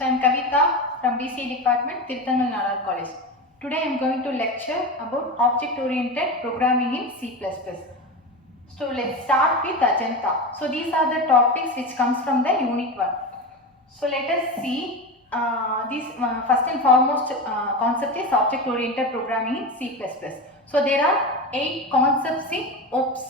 So I am Kavita from BCA department, Tirthangal Nadar College. Today I am going to lecture about object-oriented programming in C++. So let's start with Ajanta. So these are the topics which comes from the unit 1. So let us see this first and foremost concept is object-oriented programming in C++. So there are 8 concepts in OOPS.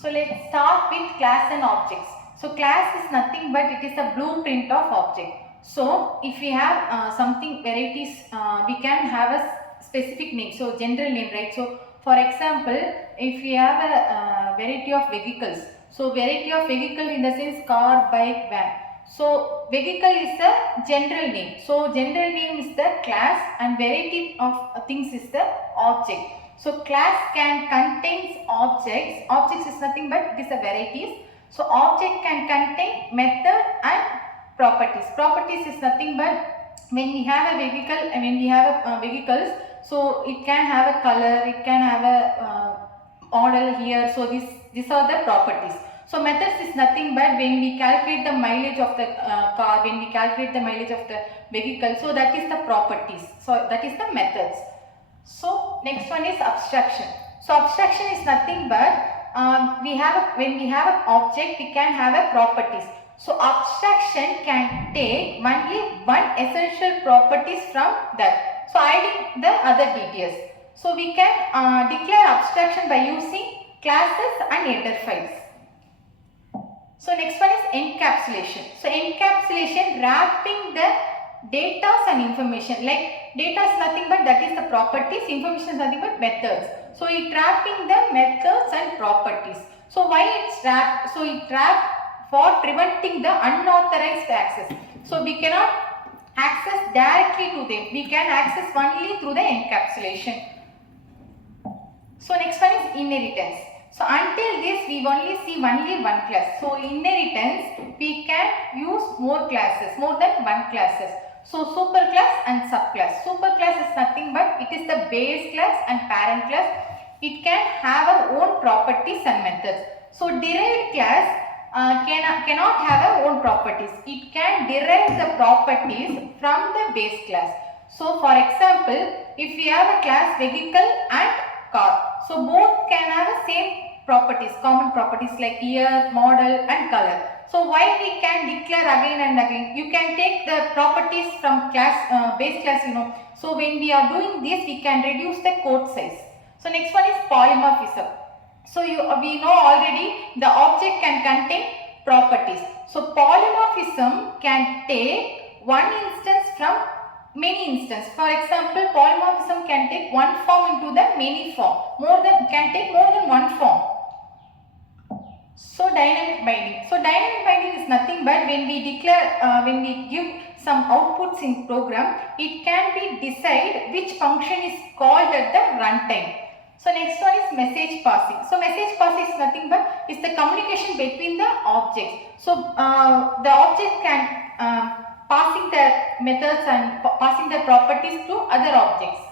So let's start with class and objects. So class is nothing but it is a blueprint of object. So if we have something varieties, we can have a specific name. So general name, right? So for example, if we have a variety of vehicles. So variety of vehicle in the sense car, bike, van. So vehicle is a general name. So general name is the class and variety of things is the object. So class can contain objects. Objects is nothing but it is a varieties. So object can contain method and properties. Properties is nothing but when we have a vehicle, when we have a vehicles, so it can have a color, it can have a model here. So these are the properties. So methods is nothing but when we calculate the mileage of the car, when we calculate the mileage of the vehicle. So that is the properties. So that is the methods. So next one is abstraction. So abstraction is nothing but when we have an object, we can have a properties. So abstraction can take only one essential properties from that. So hiding the other details. So we can declare abstraction by using classes and header files. So next one is encapsulation. So encapsulation, wrapping the data and information. Like data is nothing but that is the properties, information is nothing but methods. So it wrapping the methods and properties. So why it's wrapped? So it wrapped for preventing the unauthorized access. So we cannot access directly to them. We can access only through the encapsulation. So next one is inheritance. So until this we only see only one class. So inheritance we can use more classes, more than one classes. So superclass and subclass. Superclass is nothing but it is the base class and parent class. It can have our own properties and methods. So derived class cannot have our own properties. It can derive the properties from the base class. So for example, if we have a class vehicle and car, so both can have the same properties, common properties like year, model and color. So why we can declare again and again? You can take the properties from class base class, So when we are doing this, we can reduce the code size. So next one is polymorphism. So we know already the object can contain properties. So polymorphism can take one instance from many instances. For example, polymorphism can take one form into the many form. Can take more than one form. So dynamic binding. So dynamic binding is nothing but when we declare, when we give some outputs in program, it can be decide which function is called at the runtime. So next one is message passing. So message passing is nothing but is the communication between the objects. So the object can passing the methods and passing the properties to other objects.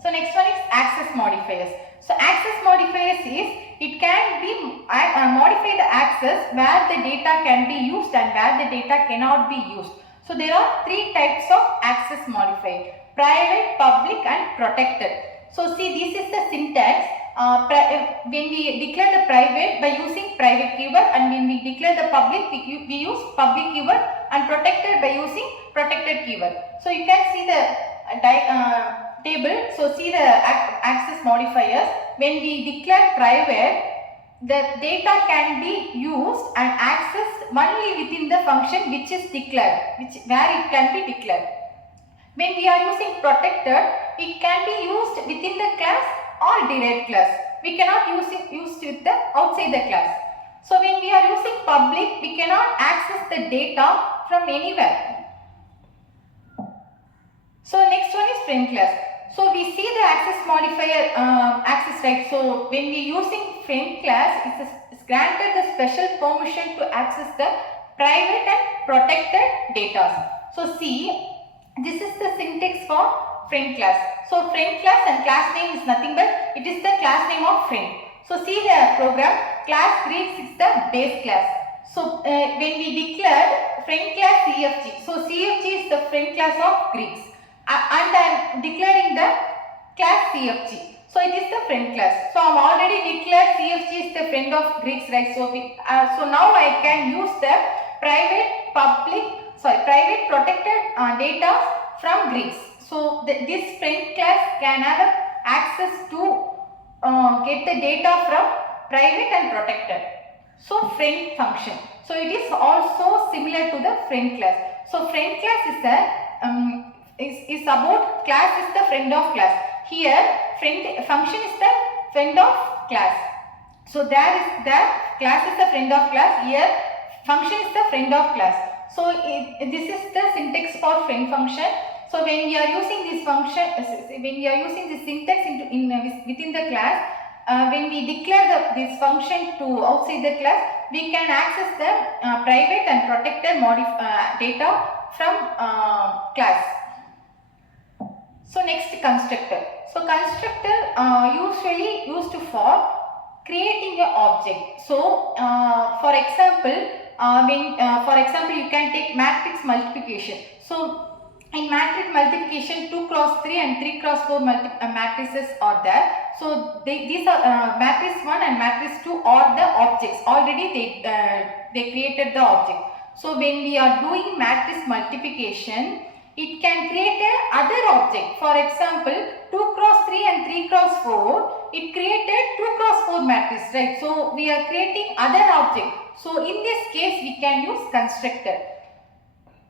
So next one is access modifiers. So access modifiers is it can be modify the access where the data can be used and where the data cannot be used. So there are 3 types of access modifier: private, public and protected. So see, this is the syntax. When we declare the private by using private keyword, and when we declare the public we use public keyword, and protected by using protected keyword. So you can see the table. So see the access modifiers. When we declare private, the data can be used and accessed only within the function which is declared, where it can be declared. When we are using protected, it can be used within the class or derived class. We cannot use with the outside the class. So when we are using public, we cannot access the data from anywhere. So next one is friend class. So we see the access modifier access, right? So when we using friend class, it is granted the special permission to access the private and protected data. So see, this is the syntax for friend class. So friend class and class name is nothing but it is the class name of friend. So see the program, class greets is the base class. So when we declared friend class CFG. So CFG is the friend class of Greeks, and I am declaring the class CFG. So it is the friend class. So I am already declared CFG is the friend of Greeks, right? So now I can use the private protected data from Greeks. So this friend class can have access to get the data from private and protected. So friend function. So it is also similar to the friend class. So friend class is about class is the friend of class. Here friend function is the friend of class. So class is the friend of class. Here function is the friend of class. So this is the syntax for friend function. So when we are using this function, when we are using this syntax within the class, when we declare this function to outside the class, we can access the private and protected data from class. So next, constructor. So constructor usually used for creating an object. So for example, you can take matrix multiplication. So in matrix multiplication, 2 cross 3 and 3 cross 4 matrices are there. So these are matrix 1 and matrix 2 are the objects. Already they created the object. So when we are doing matrix multiplication, it can create a other object. For example, 2 cross 3 and 3 cross 4, it created 2 cross 4 matrix, right? So we are creating other object. So in this case, we can use constructor.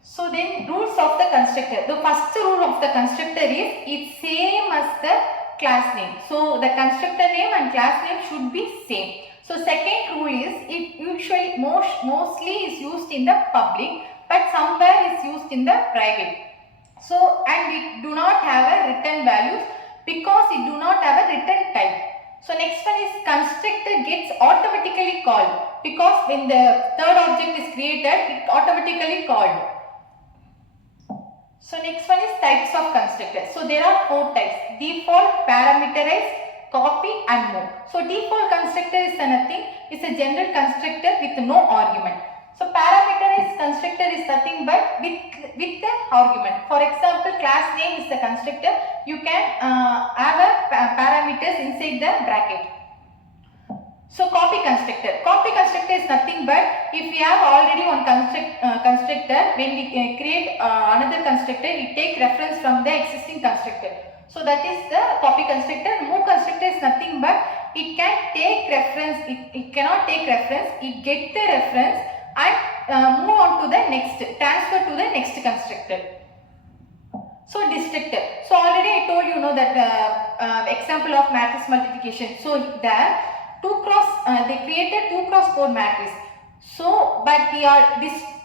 So then rules of the constructor. The first rule of the constructor is it's same as the class name. So the constructor name and class name should be same. So second rule is it usually mostly is used in the public, but somewhere is used in the private. So and it do not have a written values because it do not have a written type. So next one is constructor gets automatically called because when the third object is created, it automatically called. So next one is types of constructor. So there are 4 types: default, parameterized, copy and move. So default constructor is nothing, it's a general constructor with no argument. So parameterized constructor is nothing but with the argument. For example, class name is the constructor. You can have a parameters inside the bracket. So copy constructor. Copy constructor is nothing but if we have already one constructor, when we create another constructor, we take reference from the existing constructor. So that is the copy constructor. Move constructor is nothing but it can take reference. It cannot take reference. It get the reference and move on to the next, transfer to the next constructor. So destructor. So already I told you that example of matrix multiplication. So there 2 cross they created 2 cross 4 matrix. So but we are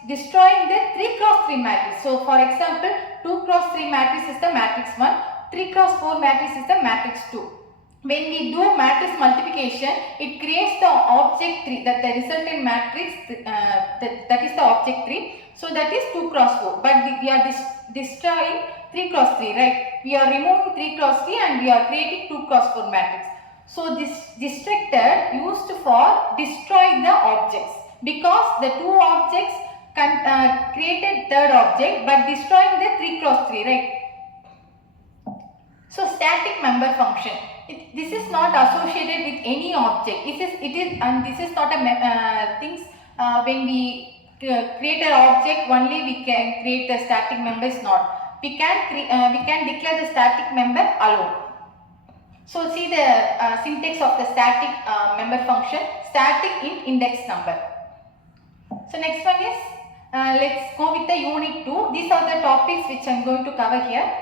destroying the 3 cross 3 matrix. So for example, 2 cross 3 matrix is the matrix 1, 3 cross 4 matrix is the matrix 2. When we do matrix multiplication, it creates the object 3, that the resultant matrix that is the object 3. So that is 2 cross 4. But we are destroying 3 cross 3, right? We are removing 3 cross 3 and we are creating 2 cross 4 matrix. So this destructor used for destroy the objects because the 2 objects created third object but destroying the 3 cross 3, right? So static member function. This is not associated with any object. And this is not a things when we create an object only we can create the static members. Not we can declare the static member alone. So see the syntax of the static member function. Static int index number. So next one is let's go with the unit 2. These are the topics which I am going to cover here.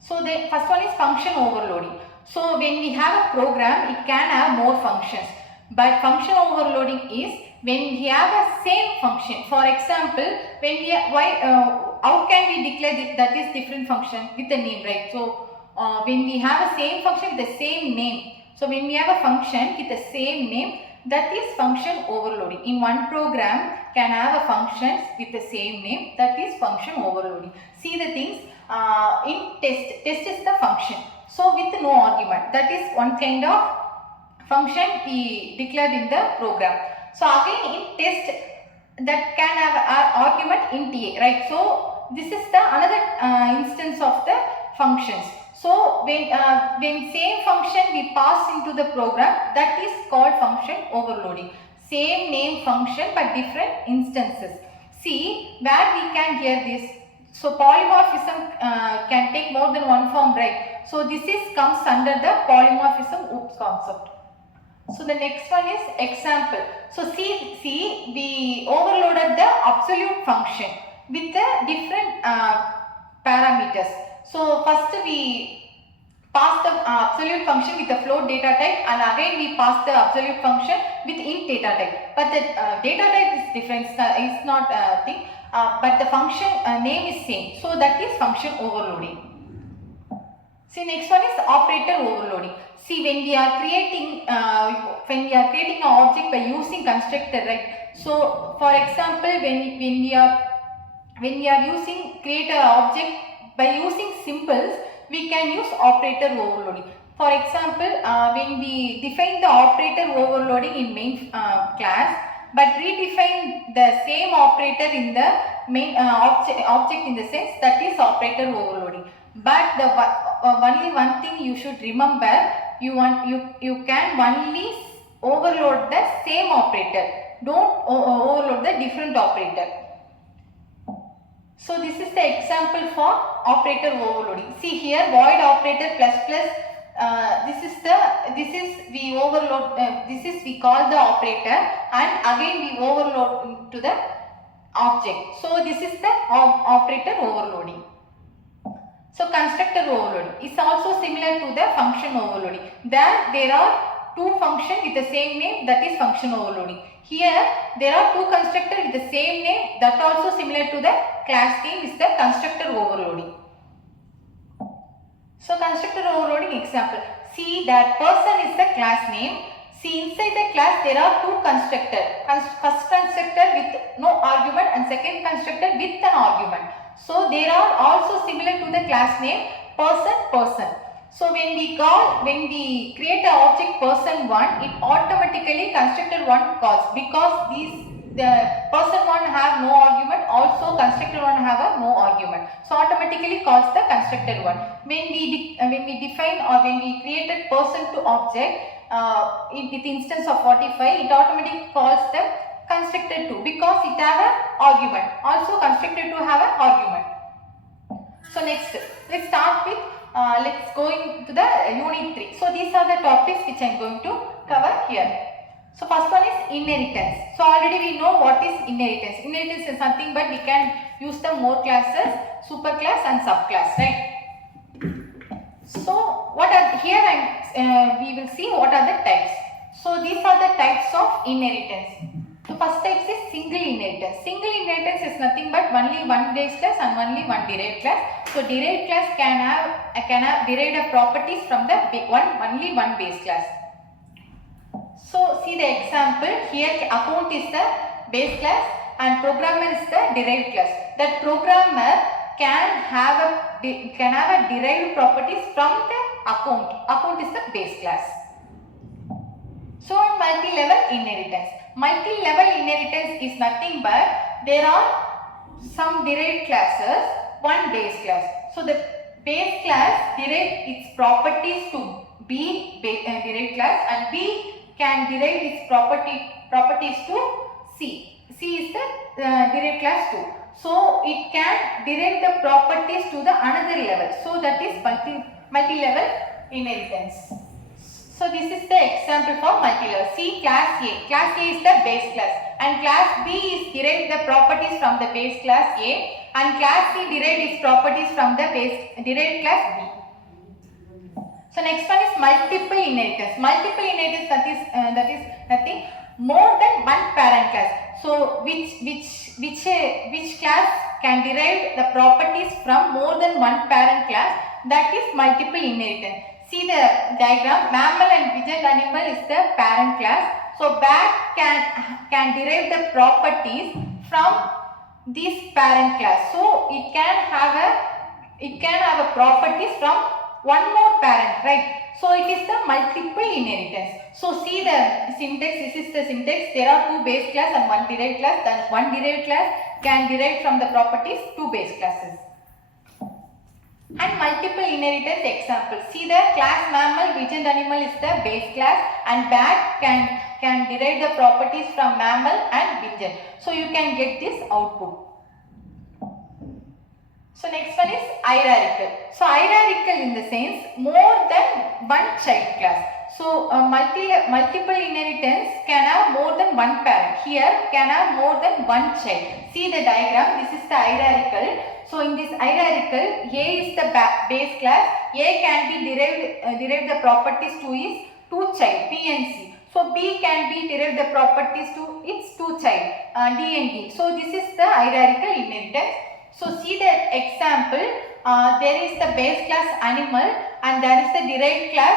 So the first one is function overloading. So when we have a program, it can have more functions. But function overloading is when we have a same function. For example, when we how can we declare that is different function with the name, right? So when we have a same function with the same name. So when we have a function with the same name, that is function overloading. In one program can have a functions with the same name, that is function overloading. See the things in test is the function. So with no argument, that is one kind of function we declared in the program. So again in test, that can have argument int a, right? So this is the another instance of the functions. So when same function we pass into the program, that is called function overloading. Same name function but different instances. See where we can hear this. So polymorphism can take more than one form, right? So this is comes under the polymorphism OOPS concept. So the next one is example. So see we overloaded the absolute function with the different parameters. So first we pass the absolute function with the float data type, and again we pass the absolute function with int data type. But the data type is different, it's not a thing, but the function name is same. So that is function overloading. See, next one is operator overloading. See, when we are creating an object by using constructor, right? So for example, when we are create an object by using symbols, we can use operator overloading. For example, when we define the operator overloading in main class, but redefine the same operator in the main object in the sense, that is operator overloading. But the only one thing you should remember, you can only overload the same operator. Don't overload the different operator. So this is the example for operator overloading. See here, void operator plus plus. We call the operator, and again we overload to the object. So this is the operator overloading. So constructor overloading is also similar to the function overloading. There are two functions with the same name, that is function overloading. Here there are two constructors with the same name, that also similar to the class name, is the constructor overloading. So constructor overloading example. See that person is the class name. See inside the class there are two constructors. First constructor with no argument and second constructor with an argument. So they are also similar to the class name person. So when we create an object person1, it automatically constructor 1 calls, because the person1 have no argument, also constructor 1 have no argument. So automatically calls the constructor 1. When we define or when we created person2 object with instance of 45, it automatically calls the constructor 2 because it have an argument. Also constructor 2 have an argument. So next, let's start with let's go into the unit 3. So these are the topics which I am going to cover here. So first one is inheritance. So already we know what is inheritance. Inheritance is nothing but we can use the more classes, superclass and subclass, right? So what are here we will see what are the types. So these are the types of inheritance. So first type is single inheritance. Single inheritance is nothing but only one base class and only one derived class. So derived class can have derived properties from the only one base class. So see the example here. Account is the base class and programmer is the derived class. That programmer can have a derived properties from the account. Account is the base class. So multi-level inheritance. Multi-level inheritance is nothing but there are some derived classes, one base class. So the base class derive its properties to B derived class, and B can derive its properties to C. C is the derived class 2. So it can derive the properties to the another level. So that is multi-level inheritance. So this is the example for multi-level. See class A. Class A is the base class and class B is derived the properties from the base class A, and class C derived its properties from the derived class B. So next one is multiple inheritance. Multiple inheritance, that is nothing more than one parent class. So which class can derive the properties from more than one parent class, that is multiple inheritance. See the diagram, mammal and pigeon animal is the parent class. So bat can derive the properties from this parent class. So it can have a properties from one more parent, right? So it is the multiple inheritance. So see the syntax, this is the syntax. There are two base class and one derived class. Then one derived class can derive from the properties two base classes. And multiple inheritance example. See the class mammal, pigeon animal is the base class, and bat can derive the properties from mammal and pigeon. So you can get this output. So next one is hierarchical. So hierarchical in the sense more than one child class. So multiple inheritance can have more than one parent. Here can have more than one child. See the diagram. This is the hierarchical. So in this hierarchical, A is the base class. A can be derived the properties to is two child B and C. So B can be derived the properties to its two child D and D. So this is the hierarchical inheritance. So see the example. There is the base class animal and there is the derived class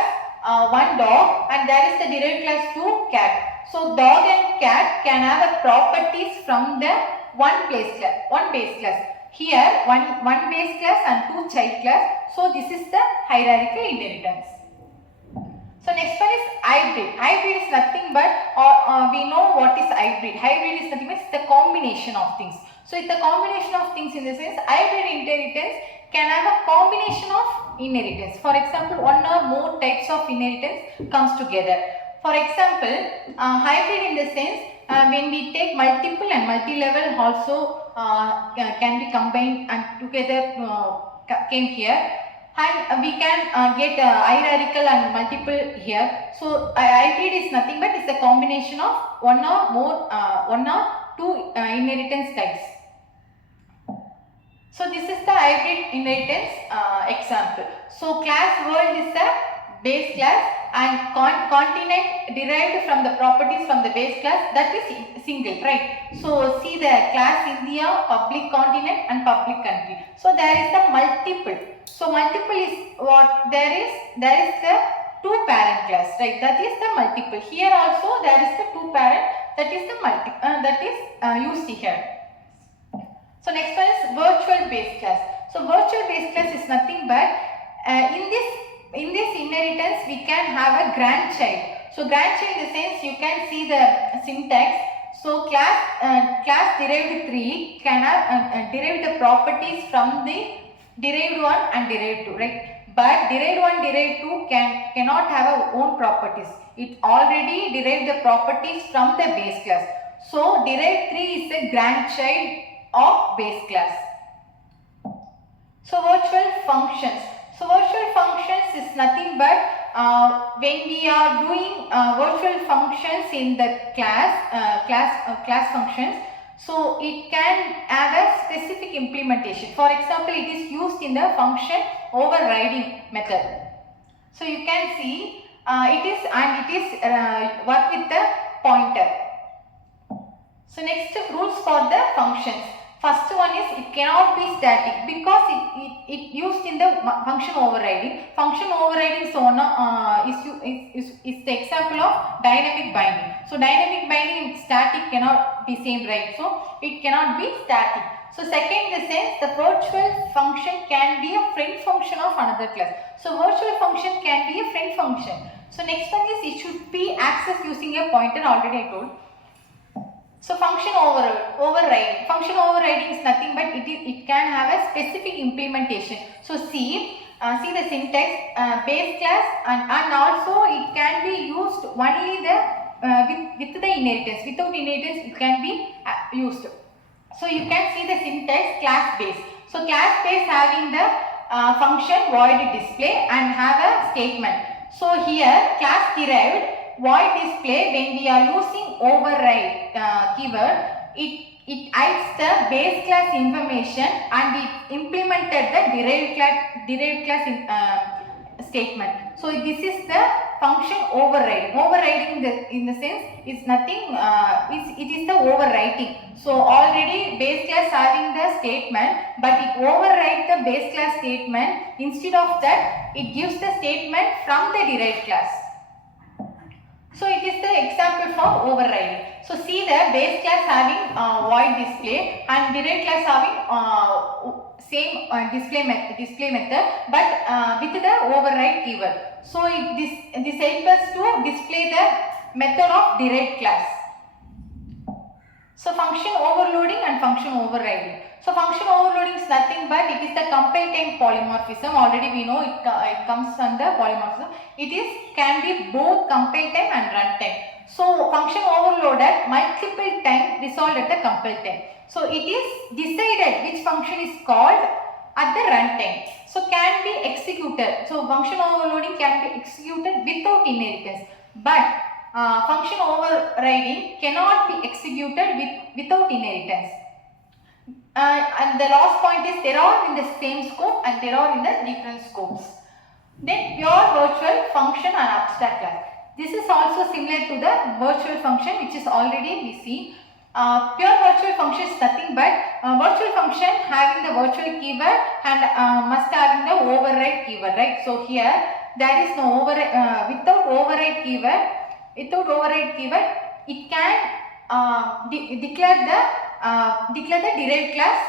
one dog and there is the derived class two cat. So dog and cat can have a properties from the one base class. Here one base class and two child class. So this is the hierarchical inheritance. So next one is hybrid. Hybrid is nothing but we know what is hybrid. Hybrid is nothing but the combination of things. So it's the combination of things in the sense hybrid inheritance can have a combination of inheritance. For example, one or more types of inheritance comes together. For example, hybrid in the sense when we take multiple and multi-level also can be combined and together came here. And we can get hierarchical and multiple here. So hybrid is nothing but it's a combination of one or two inheritance types. So this is the hybrid inheritance example. So class world is the base class and continent derived from the properties from the base class, that is single, right? So see the class India, public continent and public country. So there is the multiple. So multiple is what there is the two parent class, right? That is the multiple. Here also there is the two parent, that is the used here. So next one is virtual base class. So virtual base class is nothing but in this inheritance we can have a grandchild. So grandchild in the sense you can see the syntax. So class derived 3 can have derived the properties from the derived 1 and derived 2, right? But derived 1, derived 2 cannot have our own properties. It already derived the properties from the base class. So derived 3 is a grandchild of base class. So virtual functions. So virtual functions is nothing but when we are doing virtual functions in the class functions, so it can have a specific implementation. For example, it is used in the function overriding method. So you can see it is work with the pointer. So next, rules for the functions. First one is it cannot be static because it used in the function overriding. Function overriding is the example of dynamic binding. So dynamic binding and static cannot be same, right? So it cannot be static. So second, in the sense the virtual function can be a friend function of another class. So virtual function can be a friend function. So next one is it should be accessed using a pointer, already I told. So function overriding. Function overriding is nothing but it can have a specific implementation. So see the syntax, base class and also it can be used only with the inheritance. Without inheritance it can be used. So you can see the syntax class base. So class base having the function void display and have a statement. So here class derived void display, when we are using override keyword, it hides the base class information and it implemented the derived class statement. So this is the function overriding. Overriding in the sense is nothing. It is the overwriting. So already base class having the statement, but it overrides the base class statement. Instead of that, it gives the statement from the derived class. So it is the example for overriding. So see the base class having void display and derived class having same display method, but with the override keyword. So this helps us to display the method of derived class. So function overloading and function overriding. So function overloading is nothing but it is the compile time polymorphism. Already we know it comes under polymorphism. It can be both compile time and runtime. So function overloaded multiple time resolved at the compile time. So it is decided which function is called at the runtime. So can be executed. So function overloading can be executed without inheritance. But function overriding cannot be executed without inheritance. And the last point is there are in the same scope and there are in the different scopes. Then pure virtual function and abstract class. This is also similar to the virtual function which is already we see. Pure virtual function is nothing but virtual function having the virtual keyword and must having the override keyword, right? So here there is no override without override keyword. Without override keyword, it can declare the derived class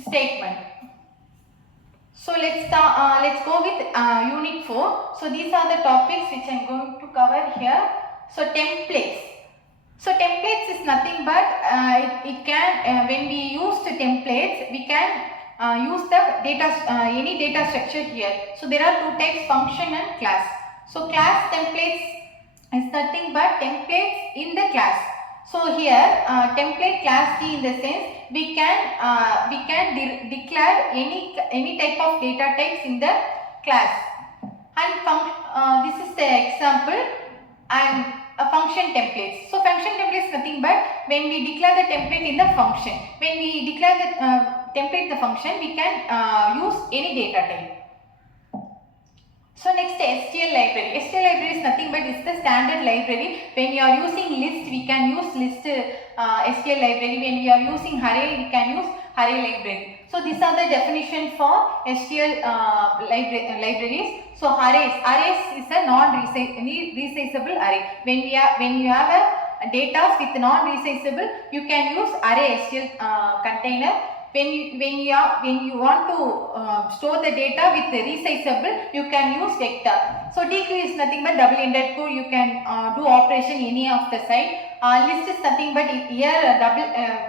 statement. So let's go with unit 4. So these are the topics which I am going to cover here. So templates. So templates is nothing but it can when we use the templates we can use the data any data structure here. So there are two types, function and class. So class templates is nothing but templates in the class. So here template class key in the sense we can declare any type of data types in the class. And this is the example and a function templates. So function templates is nothing but when we declare the template in the function. When we declare the template in the function, we can use any data type. So next STL library. STL library is nothing but it's the standard library. When you are using list, we can use list STL library. When we are using array, we can use array library. So these are the definition for STL libraries. So arrays is a non-resizable array. When you have a data with non-resizable, you can use array STL container. When you want to store the data with the resizable, you can use vector. So DQ is nothing but double-ended code. You can do operation any of the side. List is nothing but here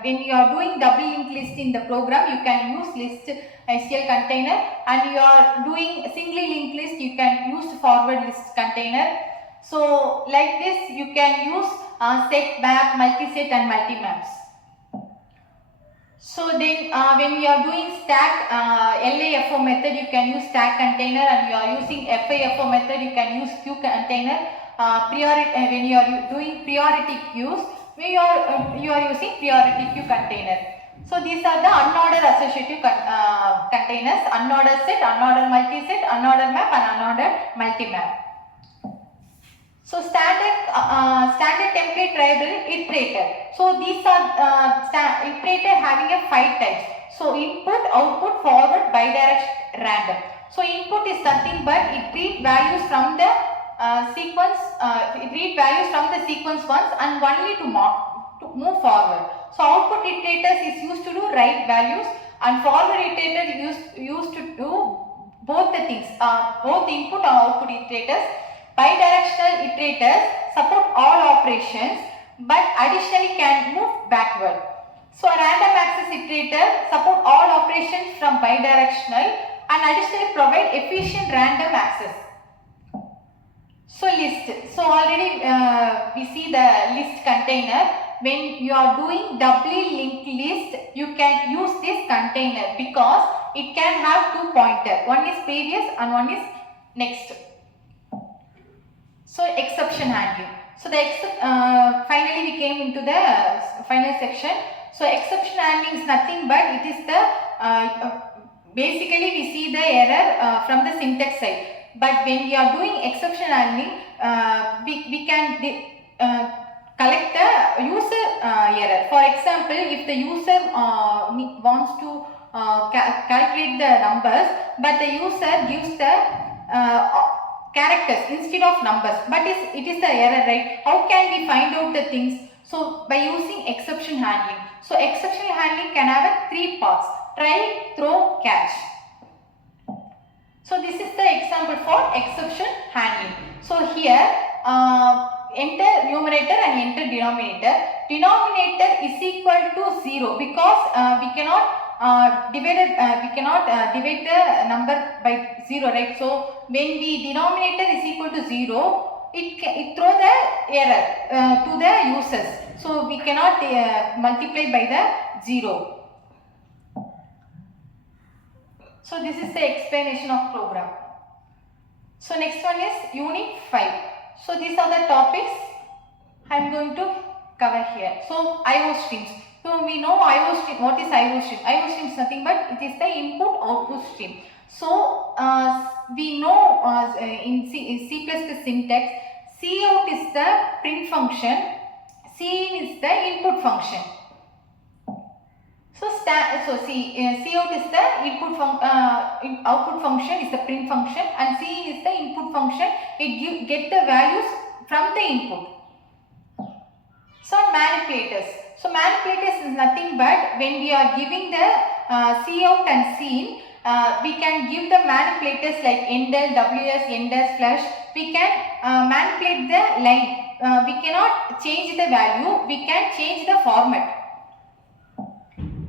when you are doing double linked list in the program, you can use list STL container, and you are doing singly linked list, you can use forward list container. So like this, you can use set, map, multi-set and multi-maps. So then when you are doing stack LAFO method, you can use stack container, and you are using FIFO method, you can use queue container. When you are doing priority queues, you are using priority queue container. So these are the unordered associative containers: unordered set, unordered multi-set, unordered map and unordered multi-map. So standard template library iterator. So these are iterator having a 5 types. So input, output, forward, bidirect, random. So input is nothing but it read values from the sequence. It read values from the sequence once and only to move forward. So output iterators is used to do write values, and forward iterator is used to do both the things, both input and output iterators. Bidirectional iterators support all operations but additionally can move backward. So a random access iterator support all operations from bidirectional and additionally provide efficient random access. So list. So already we see the list container. When you are doing doubly linked list, you can use this container because it can have 2 pointers. One is previous and one is next. So exception handling. So finally we came into the final section. So exception handling is nothing but it is the basically we see the error from the syntax side. But when we are doing exception handling, we can collect the user error. For example, if the user wants to calculate the numbers, but the user gives the characters instead of numbers, but it is the error, right? How can we find out the things? So by using exception handling. So exception handling can have three parts: try, throw, catch. So this is the example for exception handling. So here enter numerator and enter denominator. Denominator is equal to 0 because we cannot divide the number by 0, right? So when the denominator is equal to 0, it throw the error to the users. So we cannot multiply by the 0. So this is the explanation of program. So next one is Unit 5. So these are the topics I am going to cover here. So IO streams. So we know IO stream. What is IO stream? IO stream is nothing but it is the input output stream. So we know in C++ syntax, Cout is the print function, Cin is the input function. So Cout is the output function is the print function, and Cin is the input function. It get the values from the input. So manipulators. So manipulators is nothing but when we are giving the Cout and Cin, we can give the manipulators like endl, ws, endl, flush. We can manipulate the line. We cannot change the value. We can change the format.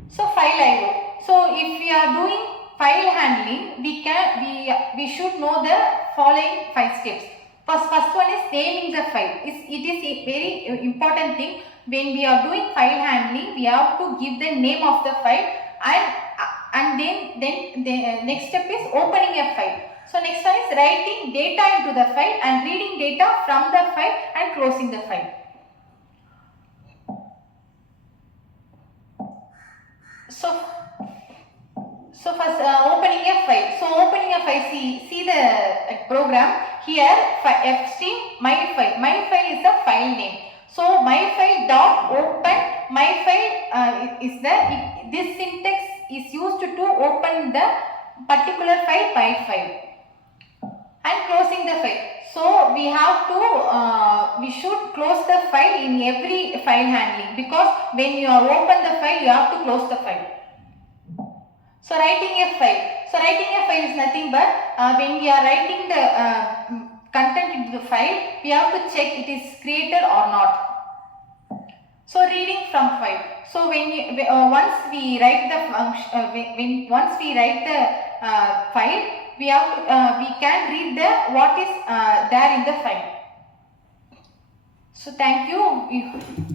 So file IO. So if we are doing file handling, we should know the following 5 steps. First one is naming the file. It is a very important thing. When we are doing file handling, we have to give the name of the file, and then the next step is opening a file. So next one is writing data into the file and reading data from the file and closing the file. So first opening a file. So opening a file, see the program here. Fstream my file. My file is the file name. So my file dot open. My file is this syntax is used to open the particular file my file and closing the file. So we have to we should close the file in every file handling, because when you open the file you have to close the file. So writing a file. So writing a file is nothing but when we are writing the content into the file, we have to check it is created or not. So reading from file. So when once we write the function, once we write the file, we have to we can read the what is there in the file. So thank you.